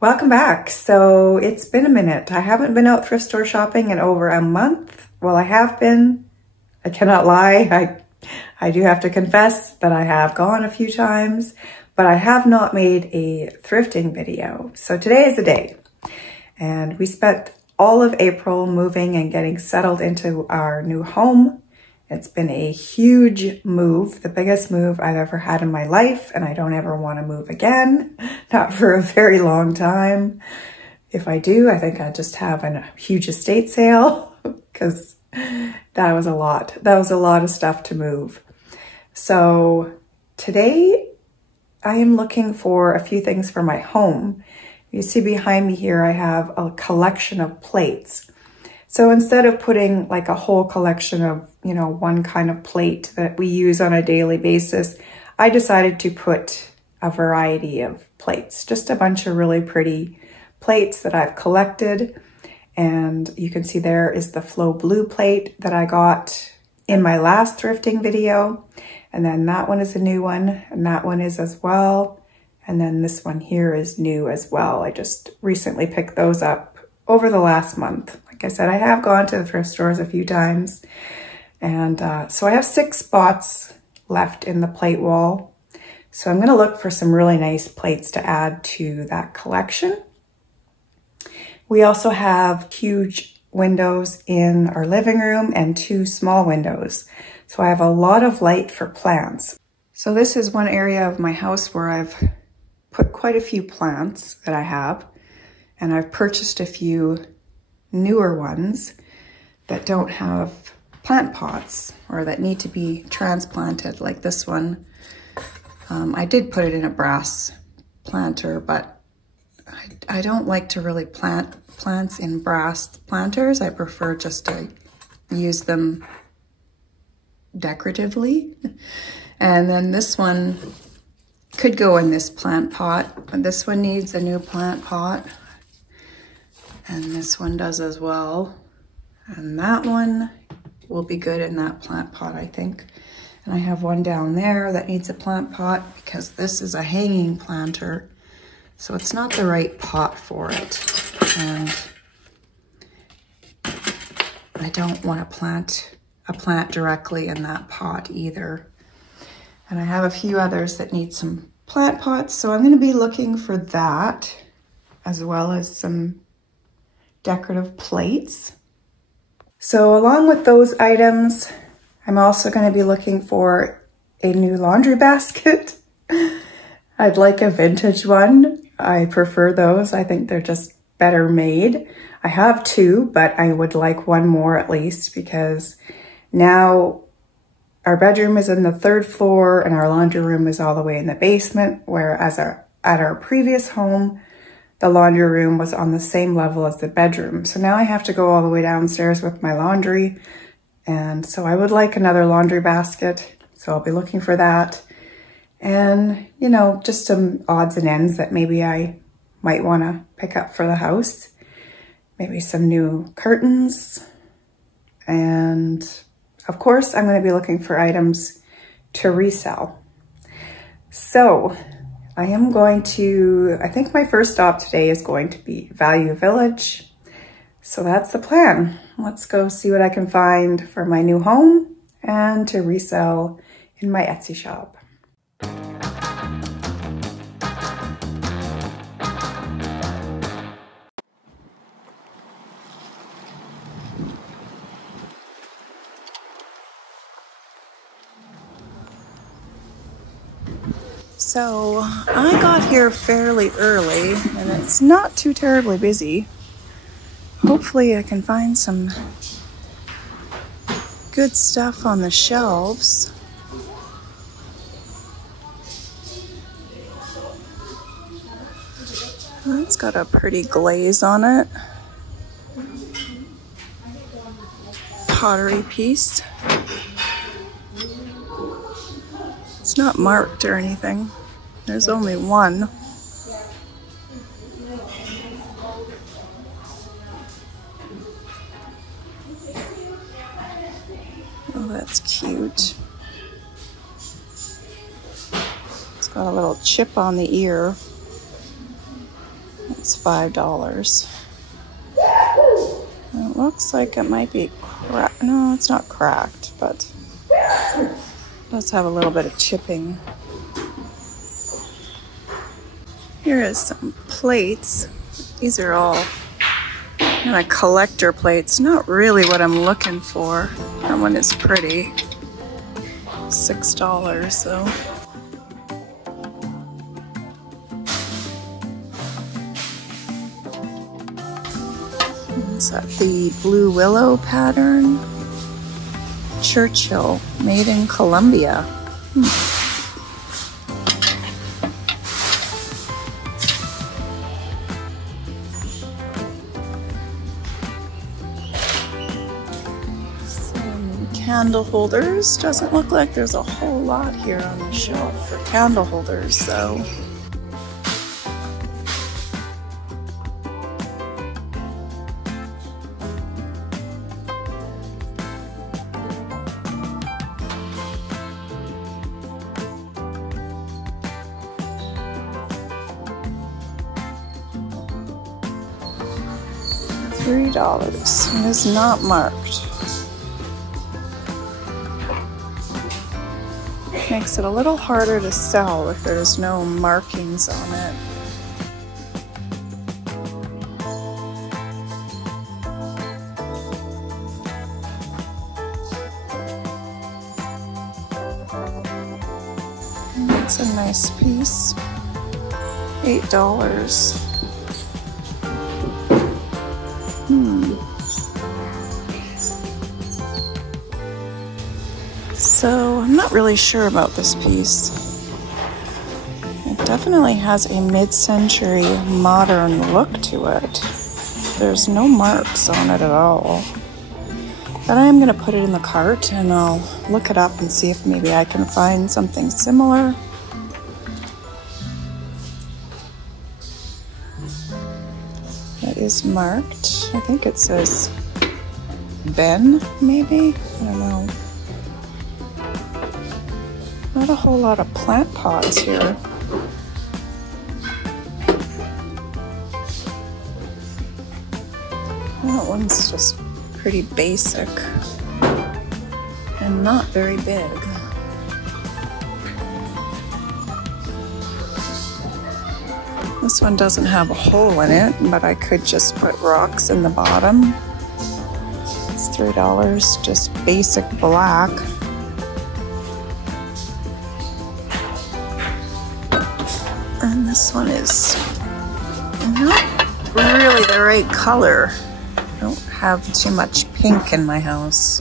Welcome back. So it's been a minute. I haven't been out thrift store shopping in over a month. Well, I have been. I cannot lie. I do have to confess that I have gone a few times, but I have not made a thrifting video. So today is the day. And we spent all of April moving and getting settled into our new home. It's been a huge move, the biggest move I've ever had in my life, and I don't ever want to move again, not for a very long time. If I do, I think I'd just have a huge estate sale because that was a lot. That was a lot of stuff to move. So today I am looking for a few things for my home. You see behind me here, I have a collection of plates. So instead of putting like a whole collection of, one kind of plate that we use on a daily basis, I decided to put a variety of plates, just a bunch of really pretty plates that I've collected. And you can see there is the Flow Blue plate that I got in my last thrifting video. And then that one is a new one, and that one is as well. And then this one here is new as well. I just recently picked those up over the last month. Like I said, I have gone to the thrift stores a few times. And so I have 6 spots left in the plate wall. So I'm going to look for some really nice plates to add to that collection. We also have huge windows in our living room and 2 small windows. So I have a lot of light for plants. So this is one area of my house where I've put quite a few plants that I have. And I've purchased a few newer ones that don't have plant pots or that need to be transplanted, like this one. I did put it in a brass planter, but I don't like to really plant plants in brass planters. I prefer just to use them decoratively. And then this one could go in this plant pot, but this one needs a new plant pot. And this one does as well. And that one will be good in that plant pot, I think. And I have one down there that needs a plant pot because this is a hanging planter. So it's not the right pot for it. And I don't want to plant a plant directly in that pot either. And I have a few others that need some plant pots. So I'm going to be looking for that, as well as some decorative plates. So along with those items, I'm also going to be looking for a new laundry basket. I'd like a vintage one. I prefer those. I think they're just better made. I have 2, but I would like one more at least, because now our bedroom is in the 3rd floor and our laundry room is all the way in the basement, whereas at our previous home, the laundry room was on the same level as the bedroom. So now I have to go all the way downstairs with my laundry. And so I would like another laundry basket. So I'll be looking for that. And, just some odds and ends that maybe I might want to pick up for the house. Maybe some new curtains. And of course, I'm going to be looking for items to resell. So I think my first stop today is going to be Value Village. So that's the plan. Let's go see what I can find for my new home and to resell in my Etsy shop. So I got here fairly early and it's not too terribly busy. Hopefully I can find some good stuff on the shelves. It's got a pretty glaze on it. Pottery piece. It's not marked or anything. There's only one. Oh, that's cute. It's got a little chip on the ear. It's $5. It looks like it might be cracked. No, it's not cracked, but it does have a little bit of chipping. Here is some plates. These are all kind of collector plates. Not really what I'm looking for. That one is pretty. $6 though. Is that the Blue Willow pattern? Churchill, made in Colombia. Some candle holders. Doesn't look like there's a whole lot here on the shelf for candle holders, though. $3. It is not marked. Makes it a little harder to sell if there's no markings on it. That's a nice piece. $8. So I'm not really sure about this piece. It definitely has a mid-century modern look to it. There's no marks on it at all. But I am going to put it in the cart and I'll look it up and see if maybe I can find something similar. That is marked. I think it says Ben, maybe? I don't know. Not a whole lot of plant pots here. That one's just pretty basic and not very big. This one doesn't have a hole in it, but I could just put rocks in the bottom. It's $3, just basic black. And this one is not really the right color. I don't have too much pink in my house.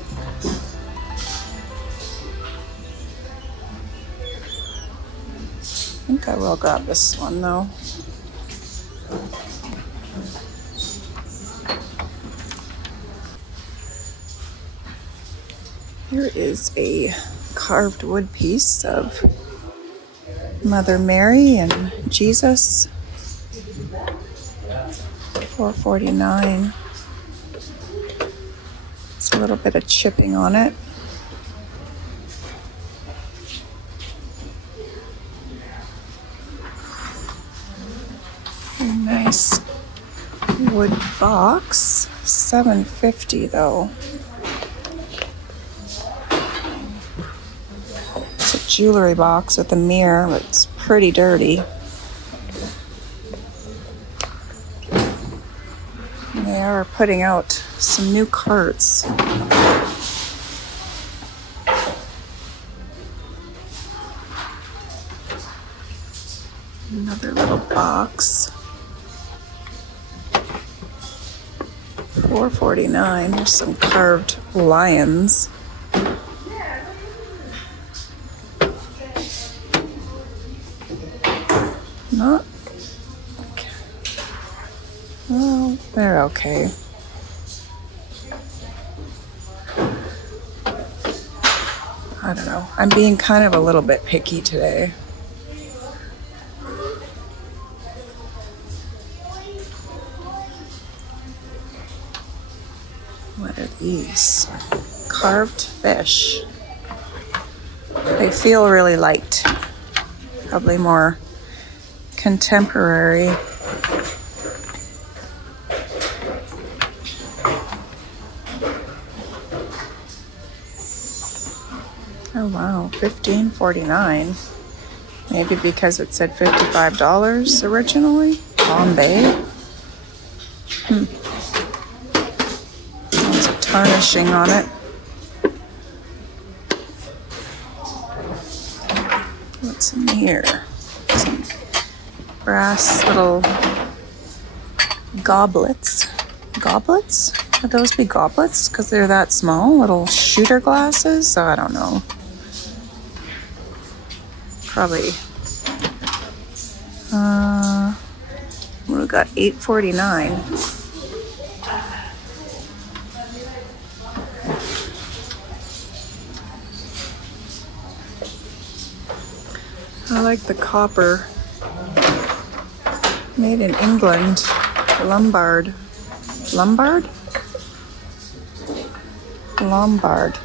I think I will grab this one though. Here is a carved wood piece of Mother Mary and Jesus. $4.49. It's a little bit of chipping on it. A nice wood box. $7.50 though. It's a jewelry box with a mirror, but it's pretty dirty. They are putting out some new carts. Another little box. $4.49. There's some carved lions. Not okay. Well, they're okay. I don't know. I'm being kind of a little bit picky today. What are these? Carved fish. They feel really light. Probably more contemporary. Oh wow, $15.49. Maybe because it said $55 originally. Bombay. Lots of tarnishing on it. What's in here? Some brass little goblets. Goblets? Would those be goblets? Because they're that small? Little shooter glasses? I don't know. Probably. We got $8.49. I like the copper. Made in England. Lombard. Lombard? Lombard.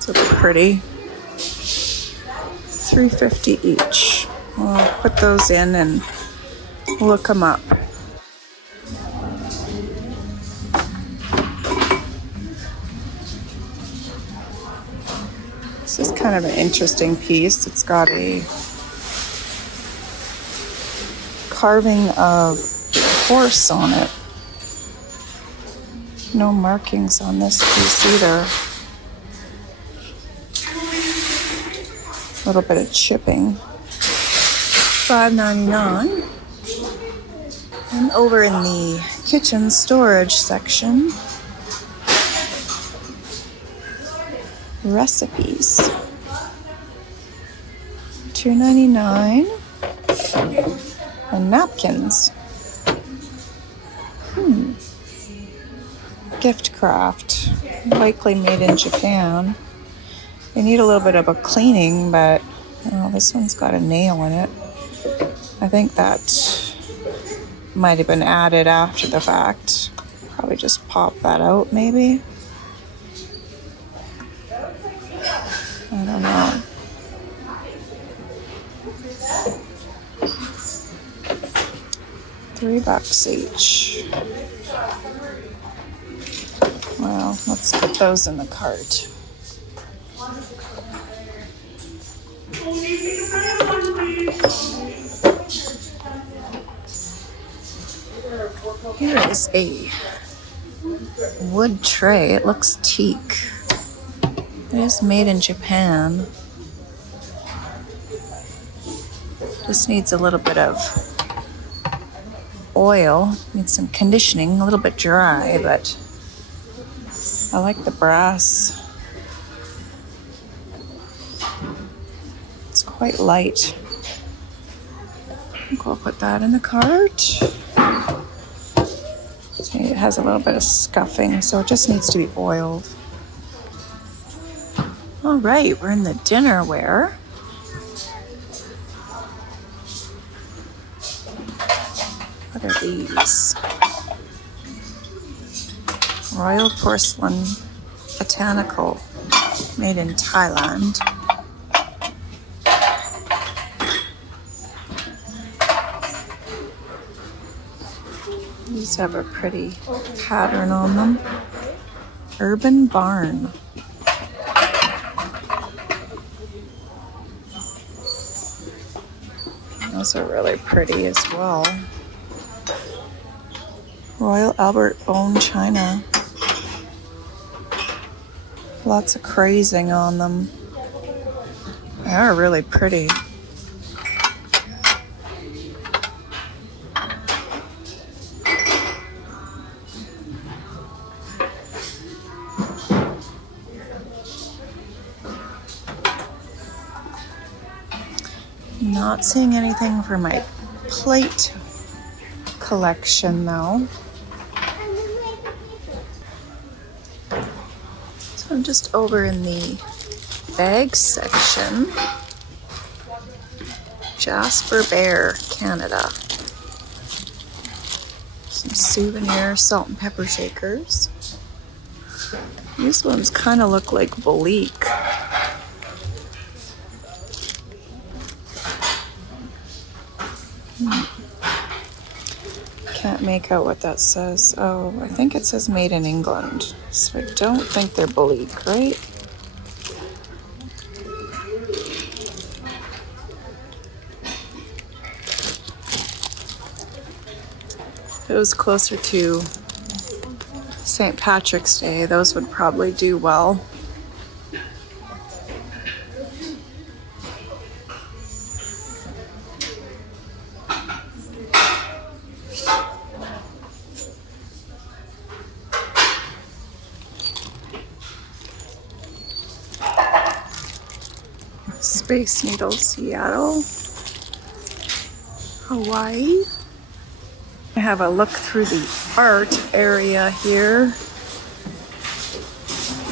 So pretty. $3.50 each. We'll put those in and look them up. This is kind of an interesting piece. It's got a carving of a horse on it. No markings on this piece either. A little bit of chipping. $5.99. And over in the kitchen storage section, recipes. $2.99. And napkins. Gift craft. Likely made in Japan. They need a little bit of a cleaning, but this one's got a nail in it. I think that might have been added after the fact. Probably just pop that out, maybe. I don't know. $3 each. Well, let's put those in the cart. Here is a wood tray. It looks teak. It is made in Japan. Just needs a little bit of oil. Needs some conditioning. A little bit dry, but I like the brass. It's quite light. I think we'll put that in the cart. See, it has a little bit of scuffing, so it just needs to be oiled. All right, we're in the dinnerware. What are these? Royal porcelain botanical, made in Thailand. These have a pretty pattern on them. Urban barn. Those are really pretty as well. Royal Albert bone china. Lots of crazing on them. They are really pretty. Not seeing anything for my plate collection though. So I'm just over in the bag section. Jasper Bear, Canada. Some souvenir salt and pepper shakers. These ones kind of look like Bolique. Can't make out what that says. Oh, I think it says made in England. So I don't think they're bleak, right? If it was closer to St. Patrick's Day, those would probably do well. Space Needle, Seattle, Hawaii. I have a look through the art area here.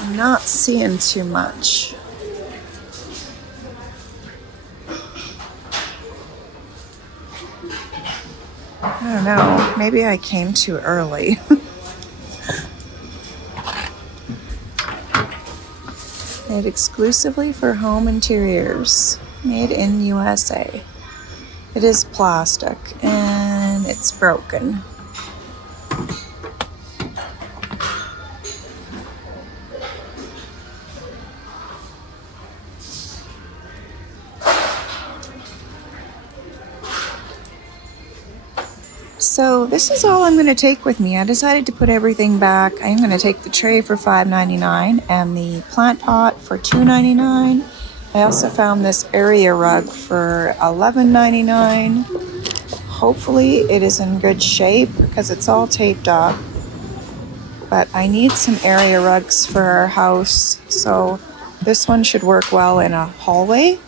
I'm not seeing too much. I don't know, maybe I came too early. Made exclusively for home interiors. Made in USA. It is plastic and it's broken. So this is all I'm going to take with me. I decided to put everything back. I'm going to take the tray for $5.99 and the plant pot for $2.99. I also found this area rug for $11.99. Hopefully it is in good shape because it's all taped up. But I need some area rugs for our house, so this one should work well in a hallway.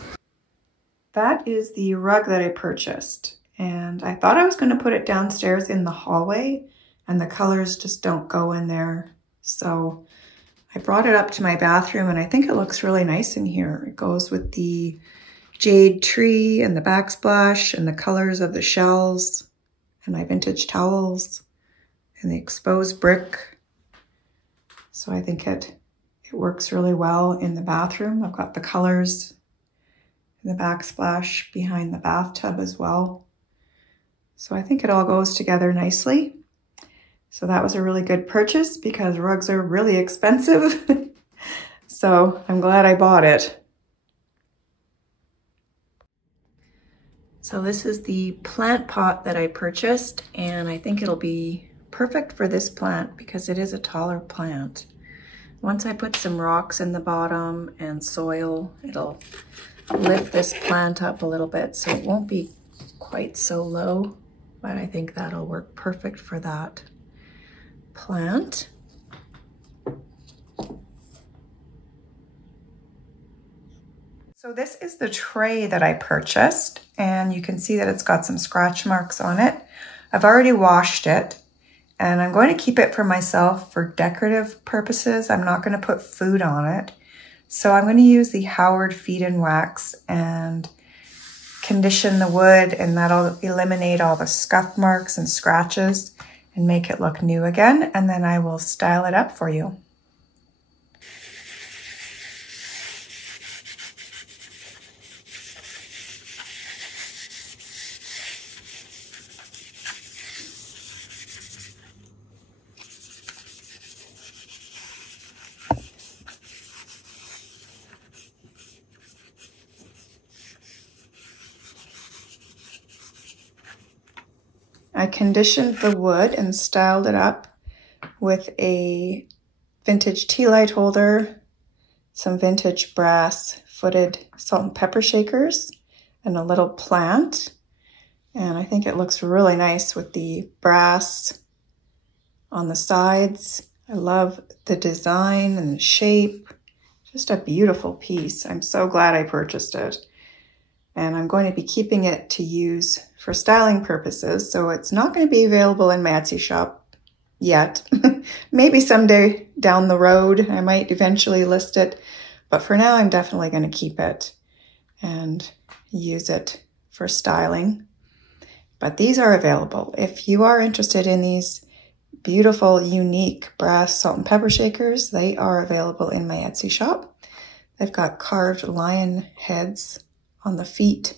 That is the rug that I purchased. And I thought I was going to put it downstairs in the hallway, and the colors just don't go in there. So I brought it up to my bathroom, and I think it looks really nice in here. It goes with the jade tree and the backsplash and the colors of the shells and my vintage towels and the exposed brick. So I think it works really well in the bathroom. I've got the colors and the backsplash behind the bathtub as well. So I think it all goes together nicely. So that was a really good purchase because rugs are really expensive. So I'm glad I bought it. So this is the plant pot that I purchased, and I think it'll be perfect for this plant because it is a taller plant. Once I put some rocks in the bottom and soil, it'll lift this plant up a little bit so it won't be quite so low. But I think that'll work perfect for that plant. So this is the tray that I purchased, and you can see that it's got some scratch marks on it. I've already washed it, and I'm going to keep it for myself for decorative purposes. I'm not going to put food on it. So I'm going to use the Howard Feed and Wax and condition the wood, and that'll eliminate all the scuff marks and scratches and make it look new again. And then I will style it up for you. I conditioned the wood and styled it up with a vintage tea light holder, some vintage brass footed salt and pepper shakers, and a little plant. And I think it looks really nice with the brass on the sides. I love the design and the shape. Just a beautiful piece. I'm so glad I purchased it. And I'm going to be keeping it to use for styling purposes. So it's not going to be available in my Etsy shop yet. Maybe someday down the road, I might eventually list it. But for now, I'm definitely going to keep it and use it for styling. But these are available. If you are interested in these beautiful, unique brass salt and pepper shakers, they are available in my Etsy shop. They've got carved lion heads on the feet,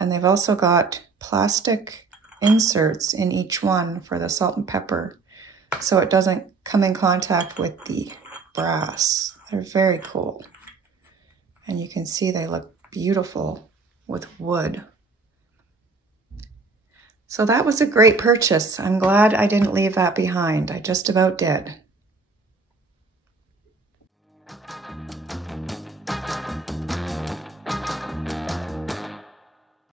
and they've also got plastic inserts in each one for the salt and pepper, so it doesn't come in contact with the brass. They're very cool. And you can see they look beautiful with wood. So that was a great purchase. I'm glad I didn't leave that behind. I just about did.